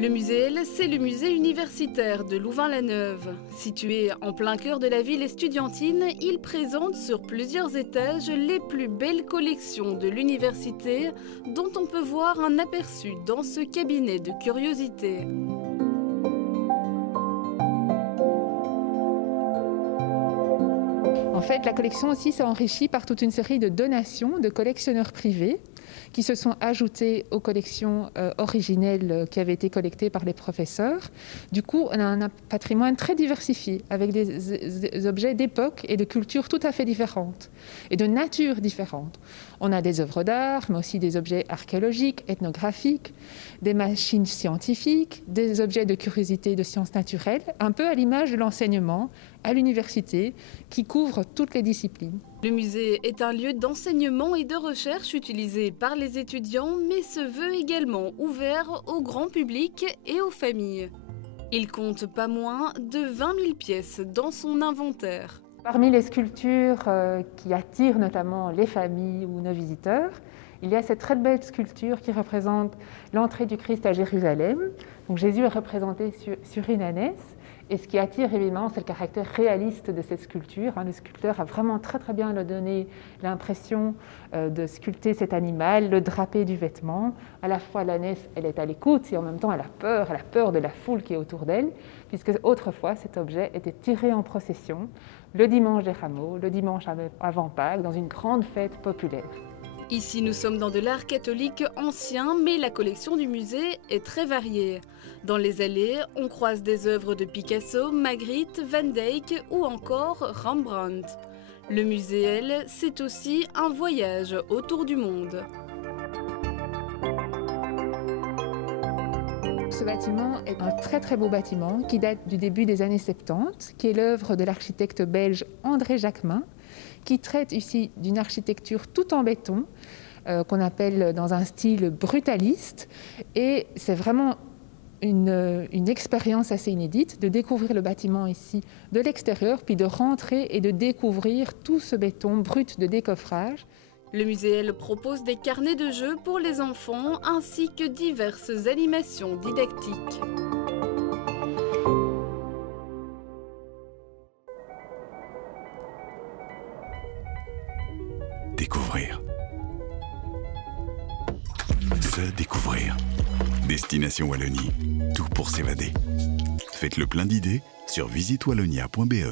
Le musée L, c'est le musée universitaire de Louvain-la-Neuve. Situé en plein cœur de la ville estudiantine, il présente sur plusieurs étages les plus belles collections de l'université, dont on peut voir un aperçu dans ce cabinet de curiosités. En fait, la collection aussi s'est enrichie par toute une série de donations de collectionneurs privés qui se sont ajoutés aux collections originelles qui avaient été collectées par les professeurs. Du coup, on a un patrimoine très diversifié, avec des objets d'époque et de cultures tout à fait différentes, et de natures différentes. On a des œuvres d'art, mais aussi des objets archéologiques, ethnographiques, des machines scientifiques, des objets de curiosité de sciences naturelles, un peu à l'image de l'enseignement à l'université, qui couvre toutes les disciplines. Le musée est un lieu d'enseignement et de recherche utilisé par les étudiants, mais se veut également ouvert au grand public et aux familles. Il compte pas moins de 20 000 pièces dans son inventaire. Parmi les sculptures qui attirent notamment les familles ou nos visiteurs, il y a cette très belle sculpture qui représente l'entrée du Christ à Jérusalem. Donc Jésus est représenté sur une ânesse. Et ce qui attire évidemment, c'est le caractère réaliste de cette sculpture. Le sculpteur a vraiment très bien donné l'impression de sculpter cet animal, le draper du vêtement. À la fois l'ânesse, elle est à l'écoute et en même temps elle a peur de la foule qui est autour d'elle, puisque autrefois cet objet était tiré en procession le dimanche des Rameaux, le dimanche avant Pâques, dans une grande fête populaire. Ici, nous sommes dans de l'art catholique ancien, mais la collection du musée est très variée. Dans les allées, on croise des œuvres de Picasso, Magritte, Van Dyck ou encore Rembrandt. Le musée L, c'est aussi un voyage autour du monde. Ce bâtiment est un très beau bâtiment qui date du début des années 70, qui est l'œuvre de l'architecte belge André Jacquemin, qui traite ici d'une architecture tout en béton, qu'on appelle dans un style brutaliste. Et c'est vraiment une expérience assez inédite de découvrir le bâtiment ici de l'extérieur, puis de rentrer et de découvrir tout ce béton brut de décoffrage. Le musée L propose des carnets de jeux pour les enfants ainsi que diverses animations didactiques. Découvrir. Se découvrir. Destination Wallonie, tout pour s'évader. Faites le plein d'idées sur visitewallonia.be.